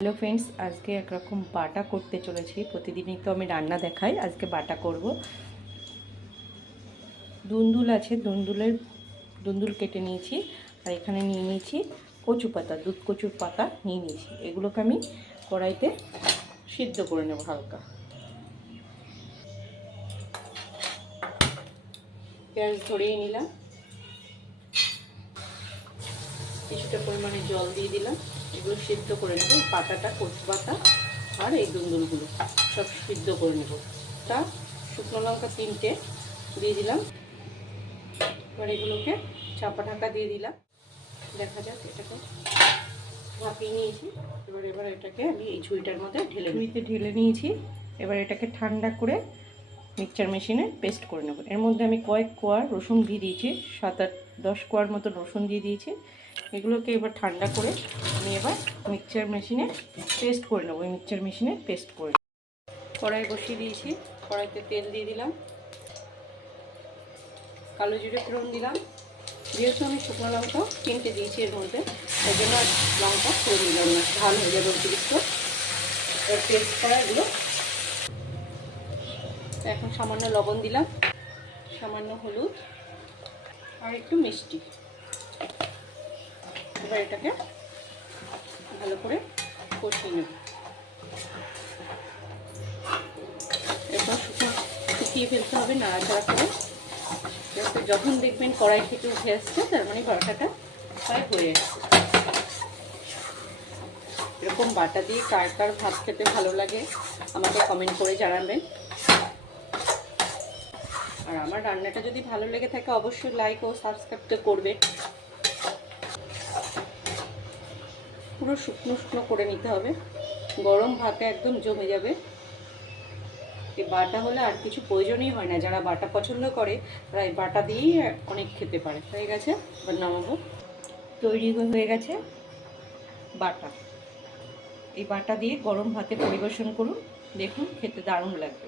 Hello friends, আজকে একরকম বাটা করতে চলেছি। প্রতিদিনই তো আমি রান্না দেখাই, আজকে বাটা করব। দুন্দুল আছে, দুন্দুল কেটে নিয়েছি। আর এখানে নিয়ে নিয়েছি কচু পাতা, দুধ কচুর পাতা নিয়ে নিয়েছি। এগুলোকে আমি কড়াইতে সিদ্ধ করে নেব হালকা। পেঁয়াজ ধরিয়ে নিলাম, কিছুটা পরিমাণে জল দিয়ে দিলাম। এগুলো সিদ্ধ করে নেব, পাতাটা, কচু পাতা আর এই দুন্দুলগুলো সব সিদ্ধ করে নেব। তা শুকনো লঙ্কা 3টে দিয়ে দিলাম। এবার এগুলোকে চাপা ঢাকা দিয়ে দিলাম। দেখা যাক, এটাকে ভাপিয়ে নিয়েছি। এবার এটাকে আমি এই ঝুড়িটার মধ্যে ঢেলে নিয়েছি। এবার এটাকে ঠান্ডা করে মিক্সচার মেশিনে পেস্ট করে নেব। এর মধ্যে আমি কয়েক কোয়া রসুন দিয়ে দিয়েছি, 7-10 কোয়ার মতো রসুন দিয়ে দিয়েছি। এগুলোকে এবার ঠান্ডা করে আমি এবার মিক্সচার মেশিনে পেস্ট করে নেব। ওই মিক্সচার মেশিনে পেস্ট করে কড়াই বসিয়ে দিয়েছি। কড়াইতে তেল দিয়ে দিলাম, কালো জিরে ফোড়ন দিলাম। যেহেতু আমি শুকনো লঙ্কা 3টে দিয়েছি এর মধ্যে, ওই জন্য লঙ্কা ফোড়ন দিলাম না, ঝাল হয়ে যাবে অতিরিক্ত। এবার পেস্ট করা এগুলো। এখন সামান্য লবণ দিলাম, সামান্য হলুদ আর একটু মিষ্টি। এবার এটাকে ভালো করে কষিয়ে নেব। এরপর শুকিয়ে ফেলতে হবে নাড়াচাড়া করে। যখন দেখবেন কড়াই থেকে উঠে আসছে, তার মানে পরোটাটা প্রায় হয়ে আসছে। এরকম বাটা দিয়ে কার কার ভাত খেতে ভালো লাগে আমাকে কমেন্ট করে জানাবেন। আর আমার রান্নাটা যদি ভালো লেগে থাকে অবশ্যই লাইক ও সাবস্ক্রাইব তো করবে। পুরো শুকনো শুকনো করে নিতে হবে, গরম ভাতে একদম জমে যাবে। এই বাটা হলে আর কিছু প্রয়োজনই হয় না। যারা বাটা পছন্দ করে তারা এই বাটা দিয়েই অনেক খেতে পারে। হয়ে গেছে, এবার নামাবো। তৈরি হয়ে গেছে বাটা। এই বাটা দিয়ে গরম ভাতে পরিবেশন করুন, দেখুন খেতে দারুণ লাগবে।